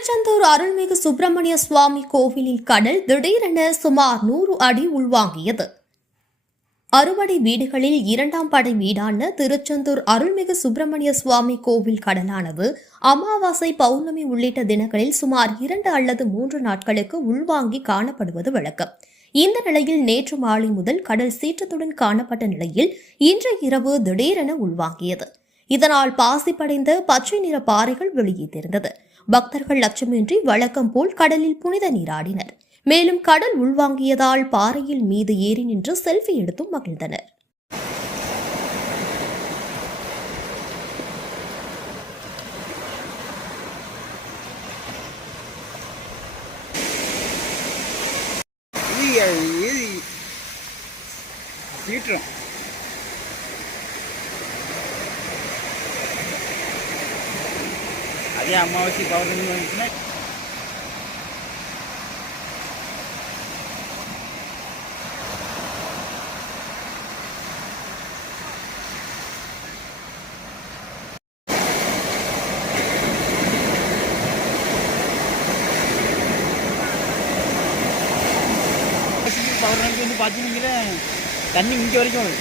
திருச்செந்தூர் அருள்மிகு சுப்பிரமணிய சுவாமி கோவிலில் கடல் திடீரென சுமார் 100 அடி உள்வாங்கியது. அறுபடை வீடுகளில் இரண்டாம் படை வீடான திருச்செந்தூர் அருள்மிகு சுப்பிரமணிய சுவாமி கோவில் கடலானது அமாவாசை, பௌர்ணமி உள்ளிட்ட தினங்களில் சுமார் 2 அல்லது 3 நாட்களுக்கு உள்வாங்கி காணப்படுவது வழக்கம். இந்த நிலையில் நேற்று மாலை முதல் கடல் சீற்றத்துடன் காணப்பட்ட நிலையில் இன்று இரவு திடீரென உள்வாங்கியது. இதனால் பாசிப்படைந்த பச்சை நிற பாறைகள் வெளியே தெரிந்தது. பக்தர்கள் லட்சமின்றி வழக்கம் போல் கடலில் புனித நீராடினர். மேலும் கடல் உள்வாங்கியதால் பாறையில் மீது ஏறி நின்று செல்ஃபி எடுத்தும் மகிழ்ந்தனர். అదే అమావాస్య పౌర్ణమి వెంటనే பௌர்ணமிக்கு வந்து பார்த்தீங்கன்னா தண்ணி இங்கே வரைக்கும்